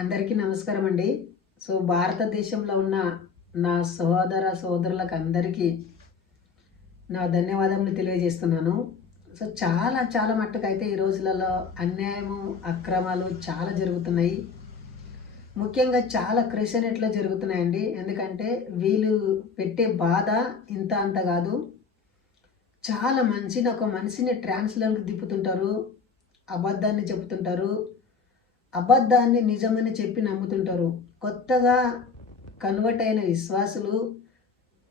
అందరికీ నమస్కారం అండి. భారతదేశంలో ఉన్న నా సహోదర సోదరులకు అందరికీ నా ధన్యవాదములు తెలియజేస్తున్నాను. చాలా చాలా మట్టుకైతే ఈ రోజులలో అన్యాయము, అక్రమాలు చాలా జరుగుతున్నాయి. ముఖ్యంగా చాలా క్రిస్టియనిటీలో జరుగుతున్నాయండి. ఎందుకంటే వీళ్ళు పెట్టే బాధ ఇంత అంత కాదు. చాలా ఒక మనిషిని ట్రాన్స్‌లోకి తిప్పుతుంటారు. అబద్ధాన్ని చెప్తుంటారు. అబద్ధాన్ని నిజమని చెప్పి నమ్ముతుంటారు. కొత్తగా కన్వర్ట్ అయిన విశ్వాసులు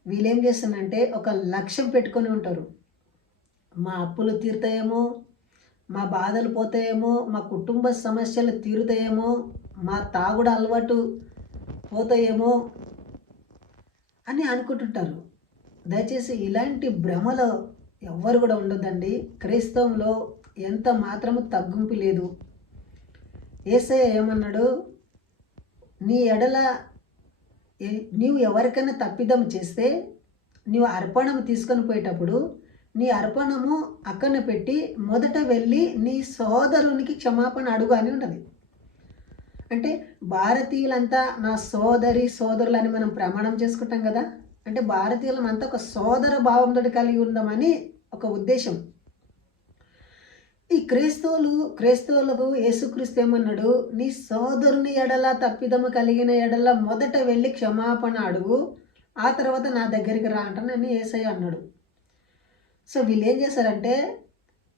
వీళ్ళేం చేస్తారంటే ఒక లక్ష్యం పెట్టుకొని ఉంటారు. మా అప్పులు తీరుతాయేమో, మా బాధలు పోతాయేమో, మా కుటుంబ సమస్యలు తీరుతాయేమో, మా తాగుడు అలవాటు పోతాయేమో అని అనుకుంటుంటారు. దయచేసి ఇలాంటి భ్రమలో ఎవ్వరు కూడా ఉండొద్దండి. క్రైస్తవంలో ఎంత మాత్రము తగ్గింపు లేదు. యేసయ్య ఏమన్నాడు? నీ ఎడల నీవు ఎవరికైనా తప్పిదం చేస్తే నీవు అర్పణము తీసుకొని పోయేటప్పుడు నీ అర్పణము అక్కన పెట్టి మొదట వెళ్ళి నీ సోదరునికి క్షమాపణ అడుగు అని ఉంటుంది. అంటే భారతీయులంతా నా సోదరులు అని మనం ప్రమాణం చేసుకుంటాం కదా. అంటే భారతీయులమంతా ఒక సోదర భావంతో కలిగి ఉందామని ఒక ఉద్దేశం. ఈ క్రైస్తవులకు యేసుక్రీస్తు ఏమన్నాడు? నీ సోదరుని ఎడల తప్పిదము కలిగిన ఎడల మొదట వెళ్ళి క్షమాపణ అడుగు, ఆ తర్వాత నా దగ్గరికి రా అంటానని యేసయ్య అన్నాడు. వీళ్ళు ఏం చేశారంటే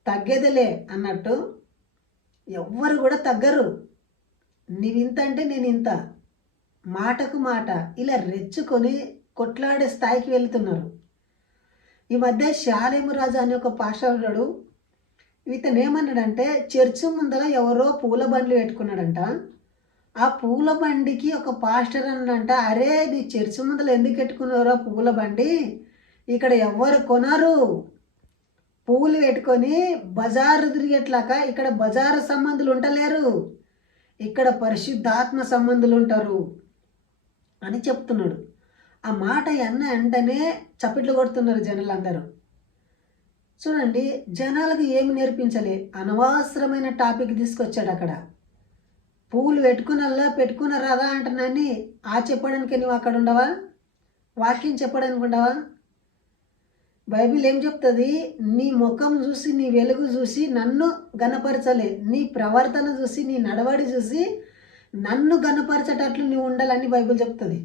తగ్గేదిలే అన్నట్టు ఎవ్వరు కూడా తగ్గరు. నీవింత అంటే నేను ఇంత, మాటకు మాట ఇలా రెచ్చుకొని కొట్లాడే స్థాయికి వెళుతున్నారు. ఈ మధ్య శాలేము రాజు అనే ఒక పాస్టర్ ఉన్నాడు. ఇతను ఏమన్నాడంటే చర్చ్ ముందర ఎవరో పూల బండ్లు పెట్టుకున్నాడంట. ఆ పూల బండికి ఒక పాస్టర్ అన్నంట, అరే నీ చర్చ్ ముందర ఎందుకు పెట్టుకున్నారో పూల బండి, ఇక్కడ ఎవరు కొనరు, పువ్వులు పెట్టుకొని బజారు తిరిగేట్లాక ఇక్కడ బజారు సంబంధులు ఉండలేరు, ఇక్కడ పరిశుద్ధాత్మ సంబంధులు ఉంటారు అని చెప్తున్నాడు. ఆ మాట వెంటనే చప్పట్లు కొడుతున్నారు జనాలందరూ. చూడండి, జనాలకు ఏమి నేర్పించలే, అనవసరమైన టాపిక్ తీసుకొచ్చాడు. అక్కడ పువ్వులు పెట్టుకున్న రాదా అంటున్నాని చెప్పడానికి నువ్వు అక్కడ ఉండవా? వాక్యం చెప్పడానికి ఉండవా? బైబిల్ ఏం చెప్తుంది? నీ ముఖం చూసి నీ వెలుగు చూసి నన్ను గనపరచలే, నీ ప్రవర్తన చూసి నీ నడవడి చూసి నన్ను గనపరచటట్లు నువ్వు ఉండాలని బైబిల్ చెప్తుంది.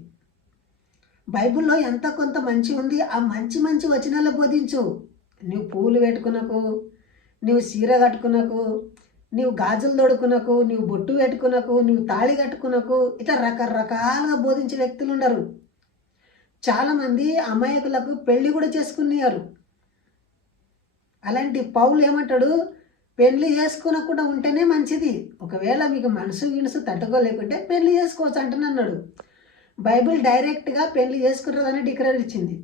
బైబిల్లో ఎంత కొంత మంచి ఉంది, ఆ మంచి వచనాలు బోధించు. నువ్వు పూలు పెట్టుకునకు, నువ్వు చీర కట్టుకునకు, నువ్వు గాజులు తొడుకునకు, నువ్వు బొట్టు పెట్టుకునకు, నువ్వు తాళి కట్టుకునకు, ఇట్లా రకరకాలుగా బోధించే వ్యక్తులు ఉండరు. చాలామంది అమాయకులకు పెళ్లి కూడా చేసుకున్నారు. అలాంటి పౌలు ఏమంటాడు? పెళ్లి చేసుకునకుండా ఉంటేనే మంచిది, ఒకవేళ మీకు మనసు తట్టుకోలేకుంటే పెళ్లి చేసుకోవచ్చు అంటున్నాడు. బైబిల్ డైరెక్ట్గా పెళ్లి చేసుకున్నదని డిక్లేర్ ఇచ్చింది.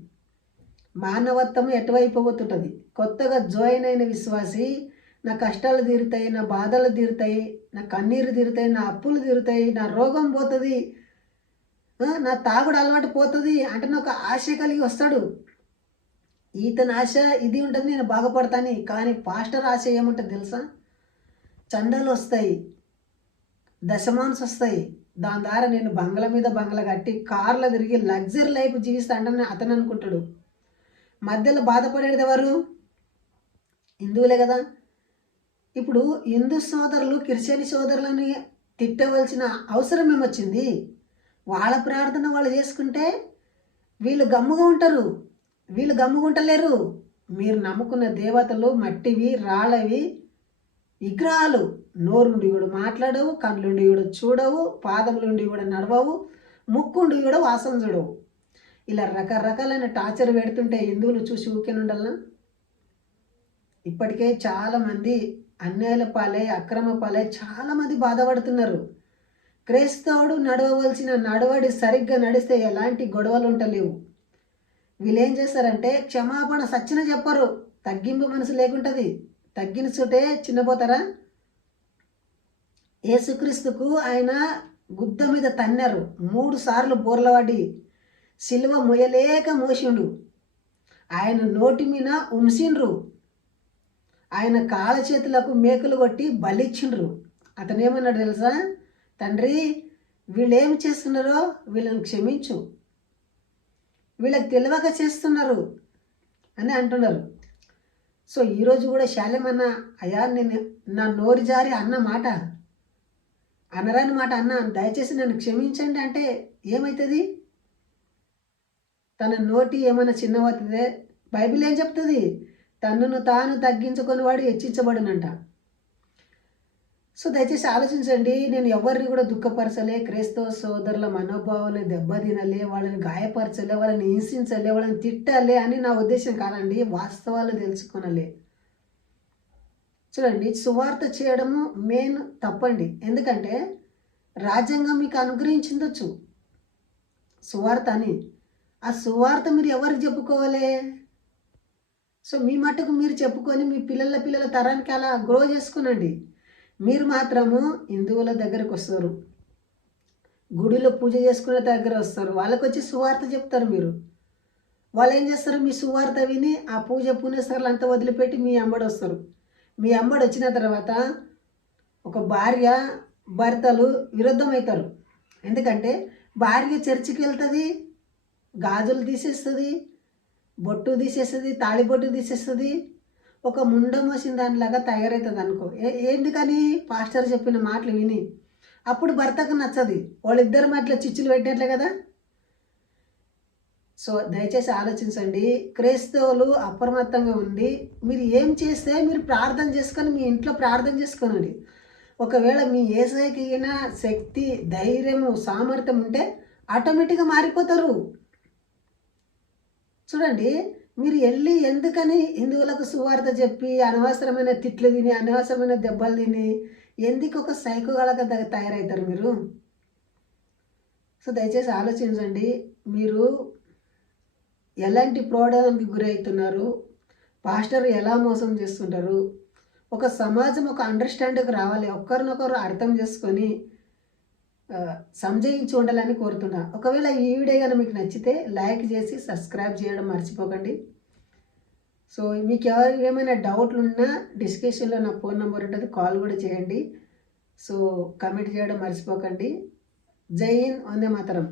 మానవత్వం ఎటువైపు పోతుంటుంది. కొత్తగా జాయిన్ అయిన విశ్వాసి నా కష్టాలు తీరుతాయి, నా బాధలు తీరుతాయి, నా కన్నీరు తీరుతాయి, నా అప్పులు తీరుతాయి, నా రోగం పోతుంది, నా తాగుడు అలవాటు పోతుంది అంటే ఒక ఆశ కలిగి వస్తాడు. ఈతని ఆశ ఇది ఉంటుంది, నేను బాగుపడతాను. కానీ పాస్టర్ ఆశ ఏముంటుంది తెలుసా? చందాలు వస్తాయి, దశమాన్స్ వస్తాయి, దాని ద్వారా నేను బంగ్లా మీద బంగ్లా కట్టి కార్లో తిరిగి లగ్జరీ లైఫ్ జీవిస్తానని అతను అనుకుంటాడు. మధ్యలో బాధపడేది ఎవరు? హిందువులే కదా. ఇప్పుడు హిందూ సోదరులు క్రిస్టియన్ సోదరులని తిట్టవలసిన అవసరం ఏమొచ్చింది? వాళ్ళ ప్రార్థన వాళ్ళు చేసుకుంటే వీళ్ళు గమ్ముగా ఉంటారు, వీళ్ళు గమ్ముగా ఉండలేరు. మీరు నమ్ముకున్న దేవతలు మట్టివి, రాళ్ళవి, విగ్రహాలు. నోరుండి కూడా మాట్లాడవు, కళ్ళుండి కూడా చూడవు, పాదములుండి కూడా నడవవు, ముక్కుండి కూడా వాసన చూడవు. ఇలా రకరకాలైన టార్చర్ పెడుతుంటే హిందువులు చూసి ఊకేనుండాలనా? ఇప్పటికే చాలామంది అన్యాయాల పాలై, అక్రమ పాలై చాలామంది బాధపడుతున్నారు. క్రైస్తవుడు నడవవలసిన నడవడి సరిగ్గా నడిస్తే ఎలాంటి గొడవలు ఉండలేవు. వీళ్ళు ఏం చేస్తారంటే క్షమాపణ సచ్చిన చెప్పరు, తగ్గింపు మనసు లేకుంటుంది. తగ్గిన చోటే చిన్నపోతారా? యేసుక్రీస్తుకు ఆయన గుద్ద మీద తన్నారు, 3 సార్లు బోర్లవాడి సిలువ మొయ్యలేక మోసిండు. ఆయన నోటి మీద ఉంసిండ్రు, ఆయన కాళ్ళ చేతులకు మేకులు కొట్టి బలిచ్చిండ్రు. అతనేమన్నాడు తెలుసా? తండ్రి వీళ్ళు ఏమి చేస్తున్నారో వీళ్ళని క్షమించు, వీళ్ళకి తెలియక చేస్తున్నారు అని అంటున్నారు. సో ఈరోజు కూడా శాలేమన్న, అయ్యా నేను నా నోరు జారి అన్న మాట, అనరాని మాట అన్న, దయచేసి నన్ను క్షమించండి అంటే ఏమవుతుంది? తన నోటి ఏమైనా చిన్నవవుతుందే? బైబిల్ ఏం చెప్తుంది? తనను తాను తగ్గించుకొని వాడు హెచ్చించబడునంట. సో దయచేసి ఆలోచించండి. నేను ఎవరిని కూడా దుఃఖపరచలే, క్రైస్తవ సోదరుల మనోభావాలు దెబ్బతినలే, వాళ్ళని గాయపరచలే, వాళ్ళని హింసించలే, వాళ్ళని తిట్టాలే అని నా ఉద్దేశం కాదండి. వాస్తవాలు తెలుసుకోనలే. చూడండి, సువార్త చేయడము మెయిన్ తప్పండి. ఎందుకంటే రాజ్యాంగం మీకు అనుగ్రహించిందొచ్చు సువార్త అని. ఆ సువార్త మీరు ఎవరికి చెప్పుకోవాలి? సో మీ మట్టుకు మీరు చెప్పుకొని మీ పిల్లల తరానికి అలా గ్రో చేసుకునండి. మీరు మాత్రము హిందువుల దగ్గరకు వస్తారు, గుడిలో పూజ చేసుకునే దగ్గర వస్తారు, వాళ్ళకి వచ్చి సువార్త చెప్తారు. మీరు వాళ్ళు ఏం చేస్తారు? మీ సువార్త విని ఆ పూజ పుణ్యస్థలాలు అంతా వదిలిపెట్టి మీ అంబడి వస్తారు. మీ అంబడి వచ్చిన తర్వాత ఒక భార్య భర్తలు విరుద్ధమవుతారు. ఎందుకంటే భార్య చర్చికి వెళ్తుంది, గాజులు తీసేస్తుంది, బొట్టు తీసేస్తుంది, తాళిబొట్టు తీసేస్తుంది, ఒక ముండ మోసిన దానిలాగా తయారవుతుంది అనుకో. ఎందుకని? పాస్టర్ చెప్పిన మాటలు విని. అప్పుడు భర్తకు నచ్చది, వాళ్ళిద్దరి మాటలు చిచ్చులు పెట్టినట్లే కదా. సో దయచేసి ఆలోచించండి. క్రైస్తవులు అప్రమత్తంగా ఉండి మీరు ఏం చేస్తే మీరు ప్రార్థన చేసుకొని మీ ఇంట్లో ప్రార్థన చేసుకోనండి. ఒకవేళ మీ యేసయ్యకి శక్తి, ధైర్యము, సామర్థ్యం ఉంటే ఆటోమేటిక్గా మారిపోతారు. చూడండి, మీరు వెళ్ళి ఎందుకని హిందువులకు సువార్త చెప్పి అనవసరమైన తిట్లు తిని, అనవసరమైన దెబ్బలు తిని ఎందుకు ఒక సైకోగాళ్ళగా తయారవుతారు మీరు? సో దయచేసి ఆలోచించండి. మీరు ఎలాంటి ప్రోడక్ట్కి గురవుతున్నారు, పాస్టర్ ఎలా మోసం చేస్తుంటారు. ఒక సమాజం ఒక అండర్స్టాండింగ్కి రావాలి, ఒకరినొకరు అర్థం చేసుకొని సంజయించి ఉండాలని కోరుతున్నా. ఒకవేళ ఈ వీడియో కానీ మీకు నచ్చితే లైక్ చేసి సబ్స్క్రైబ్ చేయడం మర్చిపోకండి. సో మీకు ఏమైనా డౌట్లు ఉన్నా డిస్క్రిప్షన్లో నా ఫోన్ నెంబర్ ఉంటుంది, కాల్ కూడా చేయండి. సో కమెంట్ చేయడం మర్చిపోకండి. జై హింద్, వందే మాతరం.